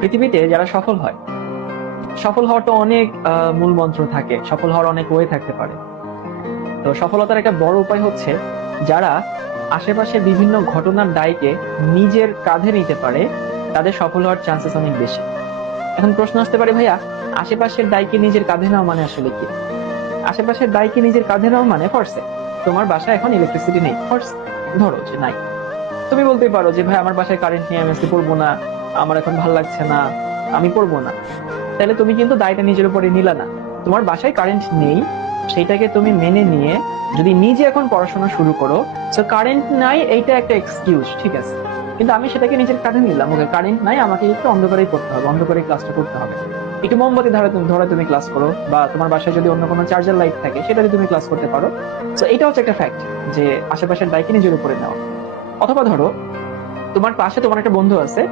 পৃথিবীতে যারা সফল হয়, সফল হওয়ার তো অনেক মূল মন্ত্র থাকে, সফল হওয়ার অনেক ওয়ে থাকতে পারে। তো সফলতার একটা বড় উপায় হচ্ছে যারা আশেপাশের বিভিন্ন ঘটনার দায়কে নিজের কাঁধে নিতে পারে, তাদের সফল হওয়ার চান্সেস অনেক বেশি। এখন প্রশ্ন আসতে পারে, ভাইয়া আশেপাশের দায়কে নিজের কাঁধে নেওয়া মানে আসলে কি? আশেপাশের দায়কে নিজের কাঁধে নেওয়া মানে ফর্সে তোমার বাসায় এখন ইলেকট্রিসিটি নেই, ফর্স ধরো যে নাই, তুমি বলতেই পারো যে ভাই আমার বাসায় কারেন্ট নেই, আমি আজকে পড়বো না, আমার এখন ভালো লাগছে না, আমি পড়বো না। তাহলে তুমি কিন্তু দায়টা নিজের উপরে নিলা না। তোমার বাসায় কারেন্ট নেই, সেইটাকে তুমি মেনে নিয়ে যদি নিজে এখন পড়াশোনা শুরু করো, তো কারেন্ট নাই এইটা একটা এক্সকিউজ, ঠিক আছে, কিন্তু আমি সেটাকে নিজের কাঁধে নিলাম, ওকে কারেন্ট নাই, আমাকে একটু অন্ধকারেই পড়তে হবে, অন্ধকারে ক্লাসটা করতে হবে, একটু মোমবাতি ধরে তুমি ক্লাস করো, বা তোমার বাসায় যদি অন্য কোনো চার্জার লাইট থাকে সেটা দিয়ে তুমি ক্লাস করতে পারো। তো এটা হচ্ছে একটা ফ্যাক্ট যে আশেপাশের দায়কে নিজের উপরে নেওয়া। অথবা ধরো তোমার পাশে তোমার একটা বন্ধু আছে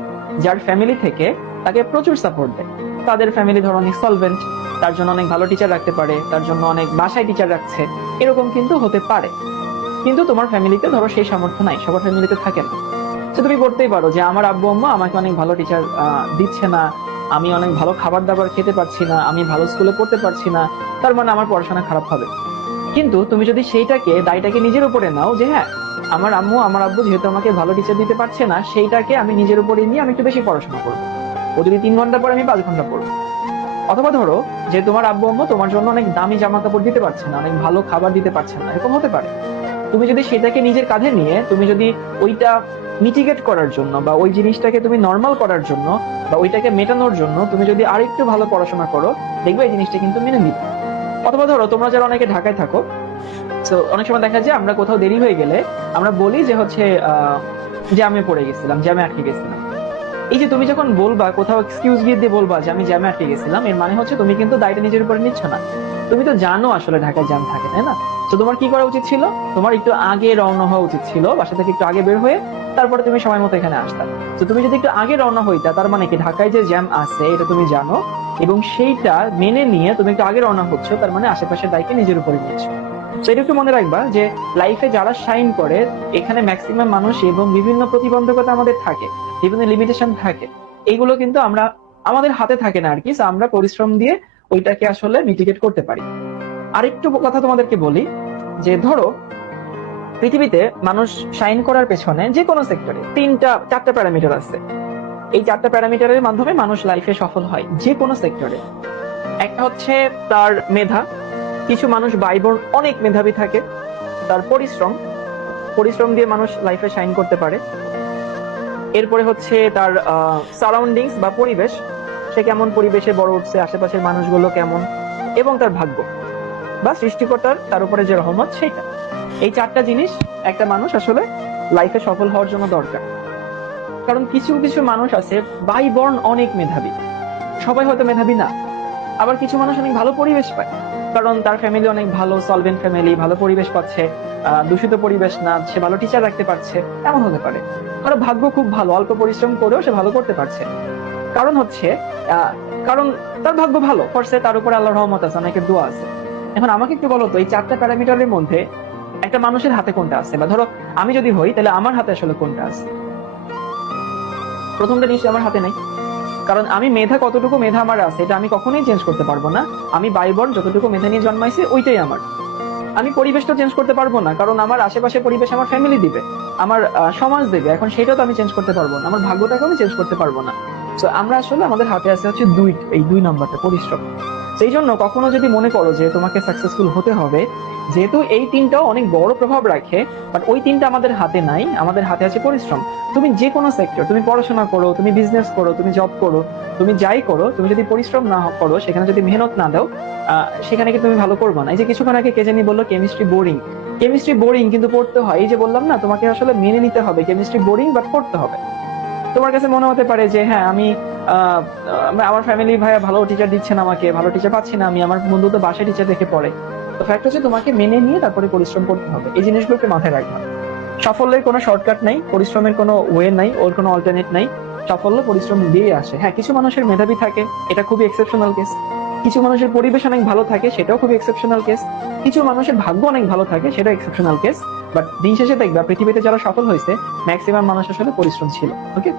যার ফ্যামিলি থেকে তাকে প্রচুর সাপোর্ট দেয়, তাদের ফ্যামিলি ধরো অনেক সলভেন্ট, তার জন্য অনেক ভালো টিচার রাখতে পারে, তার জন্য অনেক বাসায় টিচার রাখছে, এরকম কিন্তু হতে পারে। কিন্তু তোমার ফ্যামিলিতে ধরো সেই সামর্থ্য নাই, সবার ফ্যামিলিতে থাকে না। তো তুমি করতেই পারো যে আমার আব্বু আম্মা আমাকে অনেক ভালো টিচার দিচ্ছে না, আমি অনেক ভালো খাবার দাবার খেতে পারছি না, আমি ভালো স্কুলে পড়তে পারছি না, তার মানে আমার পড়াশোনা খারাপ হবে। কিন্তু তুমি যদি সেইটাকে দায়টাকে নিজের উপরে নাও যে হ্যাঁ, আমার আম্মু আমার আব্বু যেহেতু আমাকে ভালো টিচার দিতে পারছে না, সেইটাকে আমি নিজের উপরে নিয়ে আমি একটু বেশি পড়াশোনা করবো, ও যদি 3 ঘন্টা পড়ে আমি 5 ঘন্টা পড়বো। অথবা ধরো যে তোমার আব্বু আম্মু তোমার জন্য অনেক দামি জামা কাপড় দিতে পারছে না, অনেক ভালো খাবার দিতে পারছে না, এরকম হতে পারে। তুমি যদি সেটাকে নিজের কাঁধে নিয়ে তুমি যদি ওইটা মিটিগেট করার জন্য বা ওই জিনিসটাকে তুমি নর্মাল করার জন্য বা ওইটাকে মেটানোর জন্য তুমি যদি আরেকটু ভালো পড়াশোনা করো, দেখবে এই জিনিসটা কিন্তু মেনে নিবে। অথবা ধরো তোমরা যারা অনেকে ঢাকায় থাকো, তো অনেক সময় দেখা যায় আমরা কোথাও দেরি হয়ে গেলে আমরা বলি যে হচ্ছে জ্যামে পড়ে গেছিলাম, জ্যামে আটকে গেছিলাম। এই যে তুমি যখন বলবা কোথাও এক্সকিউজ দিয়ে বলবা যে আমি জ্যামে আটকে গেছিলাম, এর মানে হচ্ছে তুমি কিন্তু দায়টা নিজের উপরে নিচ্ছ না। তুমি তো জানো আসলে ঢাকায় জ্যাম থাকে, তাই না? তো তোমার কি করা উচিত ছিল? তোমার একটু আগে রওনা হওয়া উচিত ছিল, বাসা থেকে একটু আগে বের হয়ে তারপরে তুমি সময় মতো এখানে আসতা। তো তুমি যদি একটু আগে রওনা হইতা, তার মানে কি ঢাকায় যে জ্যাম আছে এটা তুমি জানো, এবং সেইটা মেনে নিয়ে তুমি একটু আগে রওনা হচ্ছ, তার মানে আশেপাশের দায়কে নিজের উপরে নিচ্ছ। তো এটা একটু মনে রাখবা যে লাইফে যারা শাইন করে, এখানে ম্যাক্সিমাম মানুষ এবং বিভিন্ন প্রতিবন্ধকতা আমাদের থাকে, বিভিন্ন লিমিটেশন থাকে, এইগুলো কিন্তু আমরা আমাদের হাতে থাকে না আর কি। আমরা পরিশ্রম দিয়ে ওইটাকে আসলে মিটিগেট করতে পারি। আরেকটু কথা তোমাদেরকে বলি যে ধরো পৃথিবীতে মানুষ শাইন করার পেছনে যে কোনো সেক্টরে 4টা প্যারামিটার আছে। এই 4টা প্যারামিটারের মাধ্যমে মানুষ লাইফে সফল হয় যে কোনো সেক্টরে। একটা হচ্ছে তার মেধা, কিছু মানুষ বাইবর্ন অনেক মেধাবী থাকে। তার পরিশ্রম, পরিশ্রম দিয়ে মানুষ লাইফে শাইন করতে পারে। এরপরে হচ্ছে তার সারাউন্ডিংস বা পরিবেশ, সে কেমন পরিবেশে বড় উঠছে, আশেপাশের মানুষগুলো কেমন, এবং তার ভাগ্য বা সৃষ্টিকর্তার তার উপরে যে রহমত সেটা। এই 4টা জিনিস একটা মানুষ আসলে লাইফে সফল হওয়ার জন্য দরকার। কারণ কিছু কিছু মানুষ আছে বাই বর্ন অনেক মেধাবী, সবাই হয়তো মেধাবী না। আবার কিছু মানুষ অনেক ভালো পরিবেশ পায়, কারণ তার ফ্যামিলি অনেক ভালো সলভেন্ট ফ্যামিলি, ভালো পরিবেশ পাচ্ছে, দূষিত পরিবেশ না, সে ভালো টিচার রাখতে পারছে, এমন হতে পারে। কারণ ভাগ্য খুব ভালো, অল্প পরিশ্রম করেও সে ভালো করতে পারছে। কারণ হচ্ছে কারণ তার ভাগ্য ভালো করছে, তার উপরে আল্লাহর রহমত আছে, অনেকের দোয়া আছে। এখন আমাকে একটু বলো তো, এই 4টা প্যারামিটারের মধ্যে একটা মানুষের হাতে কোনটা আছে? বা ধরো আমি যদি হই, তাহলে আমার হাতে আসলে কোনটা আছে? প্রথমটা নিশ্চয়ই আমার হাতে নাই। কারণ আমি মেধা, কতটুকু মেধা আমার আছে এটা আমি কখনোই চেঞ্জ করতে পারবো না। আমি বাইবর্ন যতটুকু মেধা নিয়ে জন্মাইছি ওইটাই আমার। আমি পরিবেশটা চেঞ্জ করতে পারবো না, কারণ আমার আশেপাশে পরিবেশ আমার ফ্যামিলি দিবে, আমার সমাজ দেবে, এখন সেটাও তো আমি চেঞ্জ করতে পারবো না। আমার ভাগ্যটাকেও আমি চেঞ্জ করতে পারবো না। তো আমরা আসলে আমাদের হাতে আছে হচ্ছে এই 2 নম্বরটা, পরিশ্রম। সেই জন্য কখনো যদি মনে করো যে তোমাকে সাকসেসফুল হতে হবে, যেহেতু এই 3টাও অনেক বড় প্রভাব রাখে, বাট ওই 3টা আমাদের হাতে নাই, আমাদের হাতে আছে পরিশ্রম। তুমি যে কোনো সেক্টর, তুমি পড়াশোনা করো, তুমি বিজনেস করো, তুমি জব করো, তুমি যাই করো, তুমি যদি পরিশ্রম না করো, সেখানে যদি মেহনত না দাও, সেখানে কি তুমি ভালো করবে না? এই যে কিছুক্ষণ আগে কে জানি বললো কেমিস্ট্রি বোরিং, কেমিস্ট্রি বোরিং কিন্তু পড়তে হয়। এই যে বললাম না, তোমাকে আসলে মেনে নিতে হবে কেমিস্ট্রি বোরিং, বাট পড়তে হবে। তোমার কাছে মনে হতে পারে যে হ্যাঁ আমি আমার ফ্যামিলি ভাইয়া ভালো টিচার দিচ্ছেন, আমাকে ভালো টিচার পাচ্ছি না, আমি আমার বন্ধু তো বাসায় টিচার দেখে পড়ে। তো ফ্যাক্ট হচ্ছে তোমাকে মেনে নিয়ে তারপরে পরিশ্রম করতে হবে। এই জিনিসগুলোকে মাথায় রাখবা। সাফল্যের কোনো শর্টকাট নাই, পরিশ্রমের কোনো ওয়ে নাই, ওর কোনো অল্টারনেট নাই। সাফল্য পরিশ্রম দিয়ে আসে। হ্যাঁ, কিছু মানুষের মেধাবী থাকে, এটা খুবই এক্সেপশনাল কেস। কিছু মানুষের পরিবেশ অনেক ভালো থাকে, সেটাও খুবই এক্সেপশনাল কেস। কিছু মানুষের ভাগ্য অনেক ভালো থাকে, সেটা এক্সেপশনাল কেস। বাট দিন শেষে দেখবা পৃথিবীতে যারা সফল হয়েছে ম্যাক্সিমাম মানুষ আসলে পরিশ্রম ছিল। ওকে।